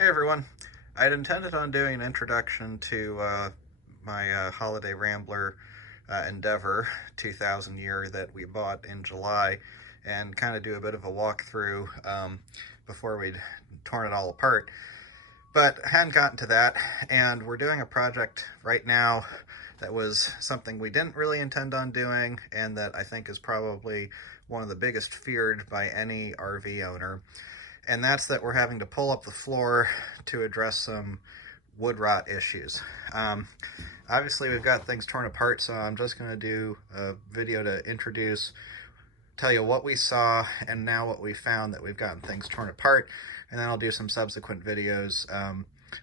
Hey everyone, I'd intended on doing an introduction to my holiday Rambler Endeavor 2000 year that we bought in July and kind of do a bit of a walkthrough before we'd torn it all apart. But I hadn't gotten to that, and we're doing a project right now that was something we didn't really intend on doing and that I think is probably one of the biggest feared by any RV owner. And that's that we're having to pull up the floor to address some wood rot issues. Obviously, we've got things torn apart, so I'm just going to do a video to tell you what we saw and now what we found that we've gotten things torn apart, and then I'll do some subsequent videos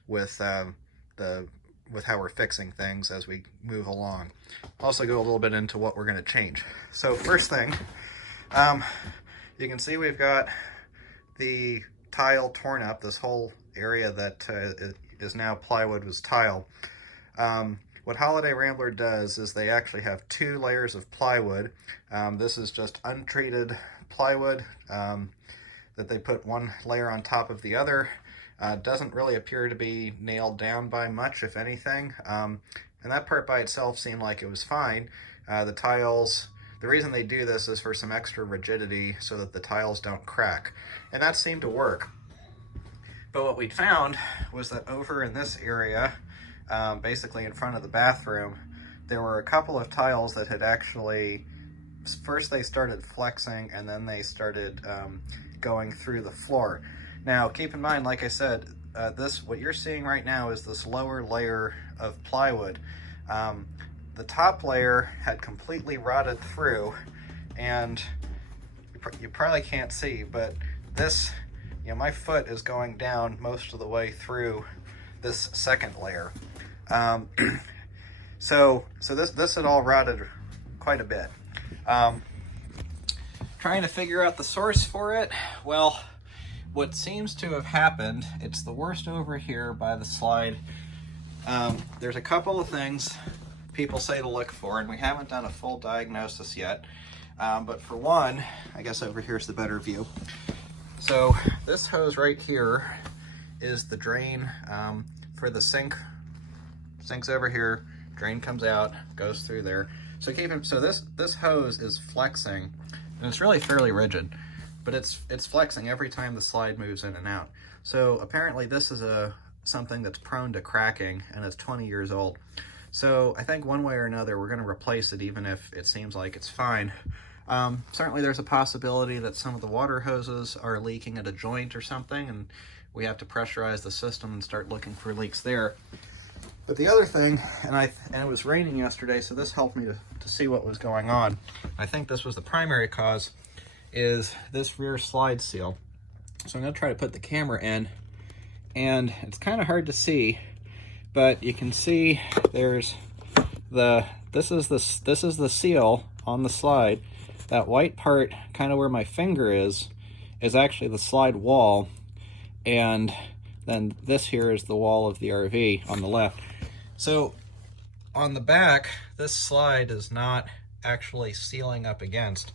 with how we're fixing things as we move along. Also go a little bit into what we're going to change. So first thing, you can see we've got the tile torn up. This whole area that is now plywood was tile. What Holiday Rambler does is they actually have two layers of plywood. This is just untreated plywood that they put one layer on top of the other. Doesn't really appear to be nailed down by much, if anything. And that part by itself seemed like it was fine. The tiles, the reason they do this is for some extra rigidity so that the tiles don't crack. And that seemed to work. But what we found was that over in this area, basically in front of the bathroom, there were a couple of tiles that had actually, first they started flexing and then they started going through the floor. Now keep in mind, like I said, what you're seeing right now is this lower layer of plywood. The top layer had completely rotted through, and you probably can't see, but this, my foot is going down most of the way through this second layer. So this had all rotted quite a bit. Trying to figure out the source for it, well, what seems to have happened, it's the worst over here by the slide. There's a couple of things people say to look for, and we haven't done a full diagnosis yet. But for one, I guess over here's the better view. So this hose right here is the drain for the sink. Sink's over here, drain comes out, goes through there. So this hose is flexing, and it's really fairly rigid, but it's flexing every time the slide moves in and out. So apparently this is something that's prone to cracking, and it's 20 years old. So I think one way or another we're going to replace it, even if it seems like it's fine. Certainly there's a possibility that some of the water hoses are leaking at a joint or something, and we have to pressurize the system and start looking for leaks there. But the other thing, and it was raining yesterday, so this helped me to see what was going on. I think this was the primary cause, is this rear slide seal. So I'm going to try to put the camera in, and it's kind of hard to see, but you can see there's this is the seal on the slide. That white part, kind of where my finger is actually the slide wall, and then this here is the wall of the RV on the left. So on the back, this slide is not actually sealing up against.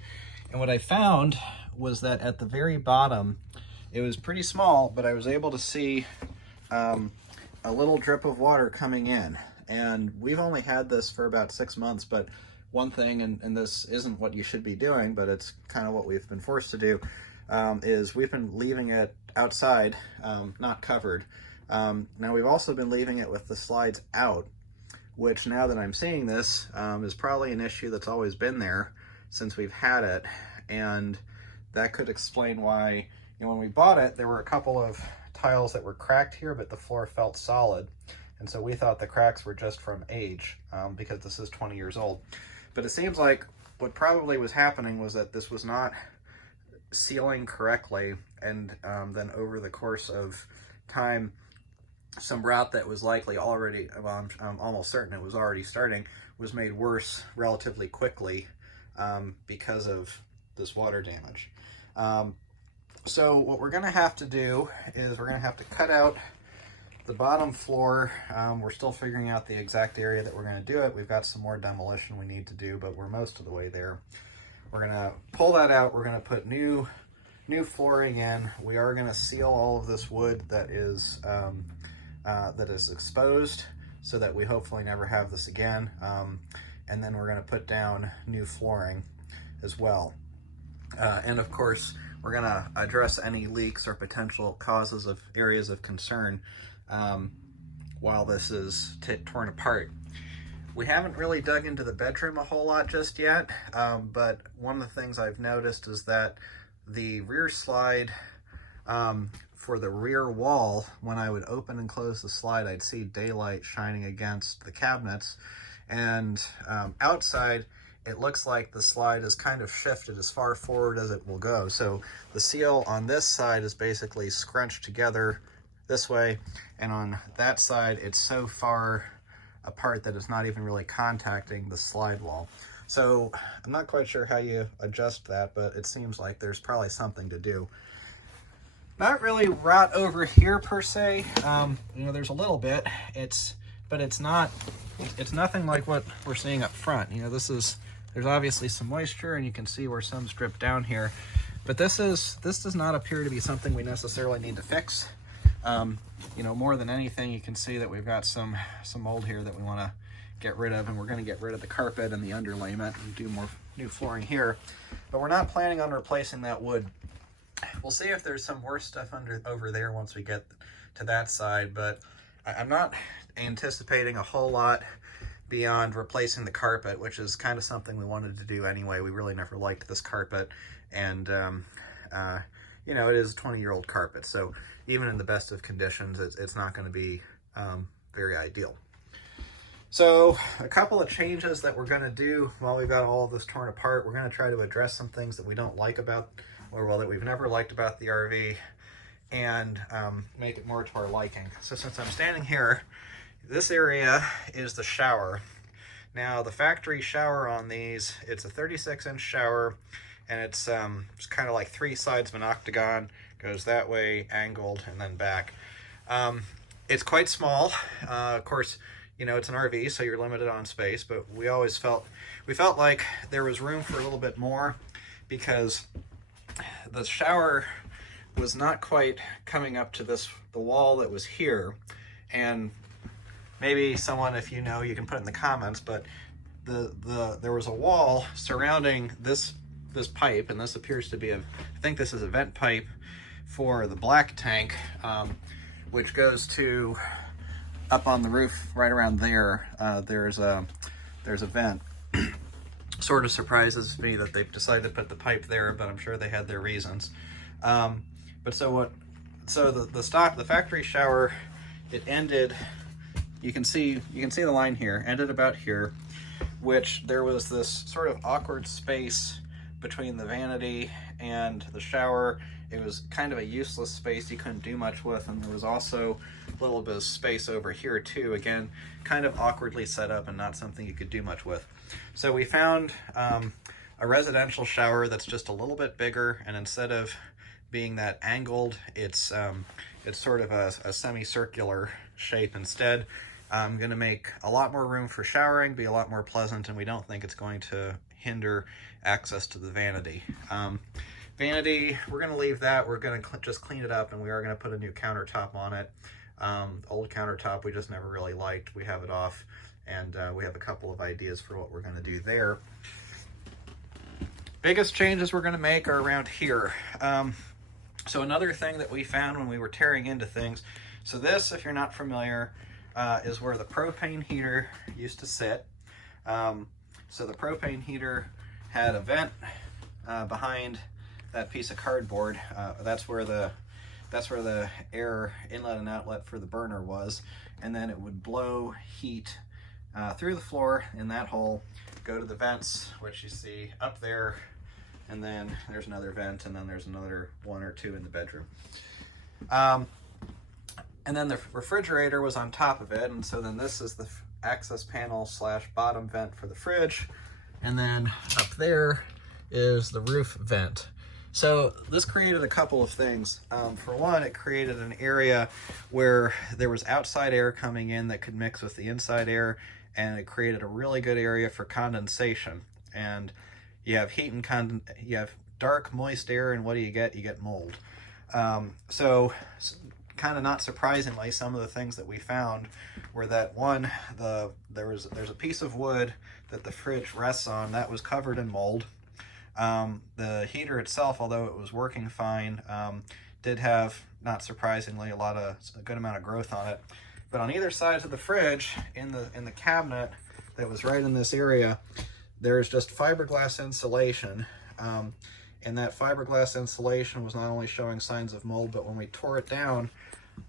And what I found was that at the very bottom, it was pretty small, but I was able to see a little drip of water coming in. And we've only had this for about 6 months, but one thing, and this isn't what you should be doing, but it's kind of what we've been forced to do, is we've been leaving it outside, not covered. Now we've also been leaving it with the slides out, which now that I'm seeing this, is probably an issue that's always been there since we've had it. And that could explain why, when we bought it, there were a couple of tiles that were cracked here, but the floor felt solid. And so we thought the cracks were just from age, because this is 20 years old. But it seems like what probably was happening was that this was not sealing correctly, and then over the course of time, some rot that was likely already, well, I'm almost certain it was already starting, was made worse relatively quickly because of this water damage. So what we're going to have to do is we're going to have to cut out the bottom floor. We're still figuring out the exact area that we're going to do it. We've got some more demolition we need to do, but we're most of the way there. We're going to pull that out. We're going to put new new flooring in. We are going to seal all of this wood that is exposed, so that we hopefully never have this again. And then we're going to put down new flooring as well. And of course, we're going to address any leaks or potential causes of areas of concern while this is torn apart. We haven't really dug into the bedroom a whole lot just yet, but one of the things I've noticed is that the rear slide for the rear wall, when I would open and close the slide, I'd see daylight shining against the cabinets. And outside, it looks like the slide is kind of shifted as far forward as it will go. So the seal on this side is basically scrunched together this way, and on that side, it's so far apart that it's not even really contacting the slide wall. So I'm not quite sure how you adjust that, but it seems like there's probably something to do. Not really rot over here per se. You know, there's a little bit. But it's nothing like what we're seeing up front. You know, there's obviously some moisture, and you can see where some's dripped down here. But this does not appear to be something we necessarily need to fix. You know, more than anything, you can see that we've got some mold here that we want to get rid of, and we're going to get rid of the carpet and the underlayment and do more new flooring here. But we're not planning on replacing that wood. We'll see if there's some worse stuff over there once we get to that side, but I'm not anticipating a whole lot beyond replacing the carpet, which is kind of something we wanted to do anyway. We really never liked this carpet, and you know, it is a 20-year-old carpet, so even in the best of conditions, it's not going to be very ideal. So a couple of changes that we're going to do while we've got all of this torn apart. We're going to try to address some things that we don't like about, or well, that we've never liked about the RV, and make it more to our liking. So since I'm standing here, this area is the shower. Now the factory shower on these, it's a 36-inch shower, and it's kind of like 3 sides of an octagon, goes that way, angled, and then back. It's quite small. Of course, you know, it's an RV, so you're limited on space, but we felt like there was room for a little bit more, because the shower was not quite coming up to the wall that was here. And maybe someone, if you know, you can put it in the comments, but there was a wall surrounding this pipe, and this appears to be I think this is a vent pipe for the black tank, which goes to up on the roof right around there. There's a vent. Sort of surprises me that they've decided to put the pipe there, but I'm sure they had their reasons. But so the factory shower, it ended, you can see the line here, ended about here, which there was this sort of awkward space between the vanity and the shower. It was kind of a useless space you couldn't do much with, and there was also a little bit of space over here too, again, kind of awkwardly set up and not something you could do much with. So we found a residential shower that's just a little bit bigger, and instead of being that angled, it's sort of a semicircular shape instead. I'm going to make a lot more room for showering, be a lot more pleasant, and we don't think it's going to hinder access to the vanity. Vanity, we're going to leave that. We're going to just clean it up, and we are going to put a new countertop on it. Old countertop we just never really liked. We have it off, and we have a couple of ideas for what we're going to do there. Biggest changes we're going to make are around here. So another thing that we found when we were tearing into things, so this, if you're not familiar, is where the propane heater used to sit. So the propane heater had a vent behind that piece of cardboard. That's where the air inlet and outlet for the burner was, and then it would blow heat through the floor in that hole, go to the vents, which you see up there, and then there's another vent, and then there's another 1 or 2 in the bedroom. And then the refrigerator was on top of it, and so then this is the access panel / bottom vent for the fridge, and then up there is the roof vent. So this created a couple of things. For one, it created an area where there was outside air coming in that could mix with the inside air, and it created a really good area for condensation. And you have heat and you have dark, moist air, and what do you get? You get mold. So kind of not surprisingly, some of the things that we found were that one, there's a piece of wood that the fridge rests on that was covered in mold. The heater itself, although it was working fine, did have, not surprisingly, a good amount of growth on it. But on either side of the fridge, in the cabinet that was right in this area, there's just fiberglass insulation. And that fiberglass insulation was not only showing signs of mold, but when we tore it down,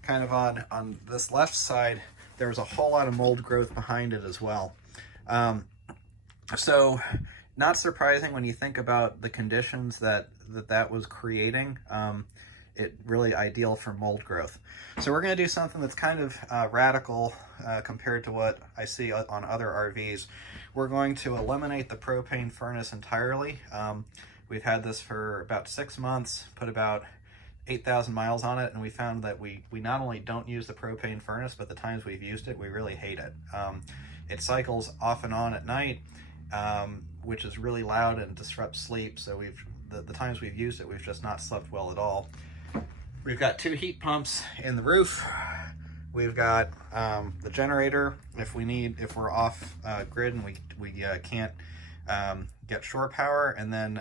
kind of on this left side, there was a whole lot of mold growth behind it as well. So not surprising when you think about the conditions that was creating. It really ideal for mold growth. So we're going to do something that's kind of radical compared to what I see on other RVs. We're going to eliminate the propane furnace entirely. We've had this for about 6 months, put about 8,000 miles on it, and we found that we not only don't use the propane furnace, but the times we've used it, we really hate it. It cycles off and on at night, which is really loud and disrupts sleep. So the times we've used it, we've just not slept well at all. We've got 2 heat pumps in the roof. We've got the generator if we're off grid and we can't get shore power. And then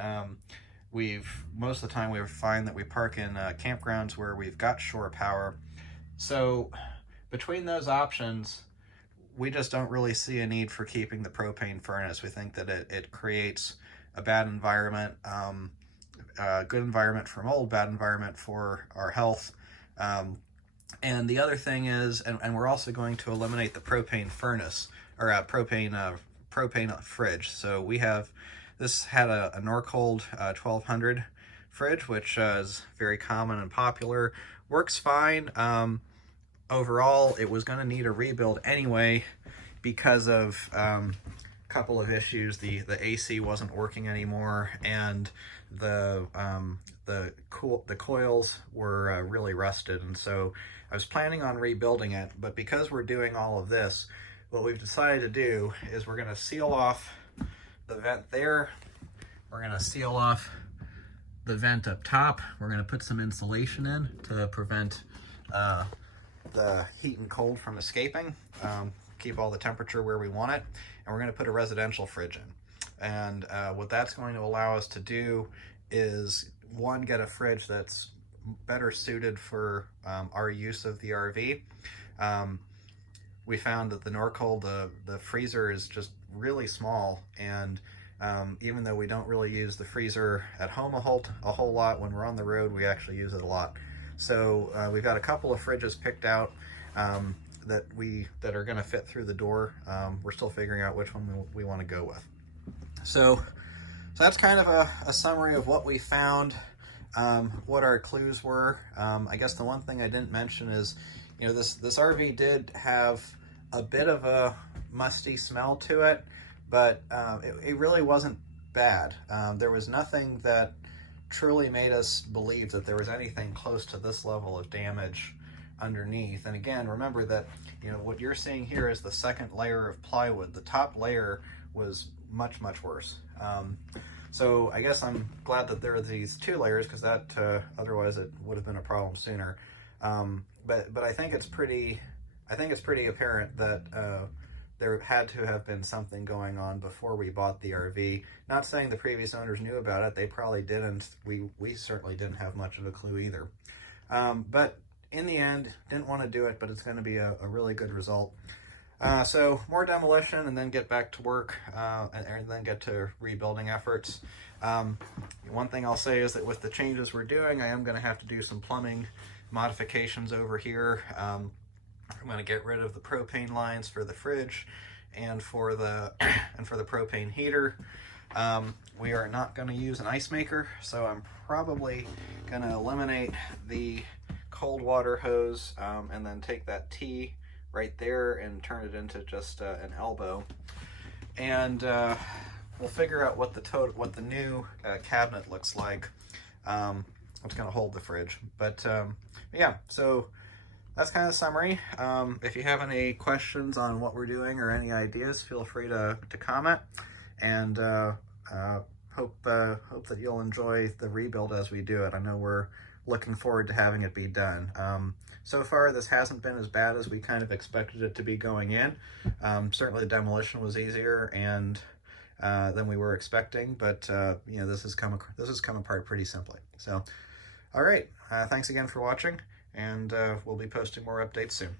most of the time we find that we park in campgrounds where we've got shore power. So between those options, we just don't really see a need for keeping the propane furnace. We think that it creates a bad environment, good environment for mold, bad environment for our health. And the other thing is, and we're also going to eliminate the propane furnace, or propane fridge. So this had a Norcold 1200 fridge, which is very common and popular. Works fine. Overall, it was going to need a rebuild anyway because of a couple of issues. The AC wasn't working anymore, and the coils were really rusted. And so I was planning on rebuilding it, but because we're doing all of this, what we've decided to do is we're going to seal off the vent there. We're going to seal off the vent up top. We're going to put some insulation in to prevent the heat and cold from escaping, keep all the temperature where we want it, and we're going to put a residential fridge in. And what that's going to allow us to do is, one, get a fridge that's better suited for our use of the RV. We found that the Norcold, the freezer is just really small, and even though we don't really use the freezer at home a whole lot, when we're on the road we actually use it a lot. So we've got a couple of fridges picked out that are going to fit through the door. We're still figuring out which one we want to go with. So that's kind of a summary of what we found, what our clues were. I guess the one thing I didn't mention is, this RV did have a bit of a musty smell to it, but it really wasn't bad. There was nothing that truly made us believe that there was anything close to this level of damage underneath. And again, remember that what you're seeing here is the second layer of plywood. The top layer was much worse. So I guess I'm glad that there are these 2 layers, because that otherwise it would have been a problem sooner. But I think it's pretty apparent that there had to have been something going on before we bought the RV. Not saying the previous owners knew about it, they probably didn't. We certainly didn't have much of a clue either. But in the end, didn't want to do it, but it's going to be a really good result. So more demolition, and then get back to work, and then get to rebuilding efforts. One thing I'll say is that with the changes we're doing, I am going to have to do some plumbing modifications over here. I'm going to get rid of the propane lines for the fridge and for the propane heater. We are not going to use an ice maker, so I'm probably going to eliminate the cold water hose, and then take that T right there and turn it into just an elbow. And we'll figure out what the new cabinet looks like. It's going to hold the fridge. But yeah, so that's kind of the summary. If you have any questions on what we're doing or any ideas, feel free to comment. And hope that you'll enjoy the rebuild as we do it. I know we're looking forward to having it be done. So far, this hasn't been as bad as we kind of expected it to be going in. Certainly, the demolition was easier and than we were expecting, but you know, this has come apart pretty simply. So, all right, thanks again for watching, and we'll be posting more updates soon.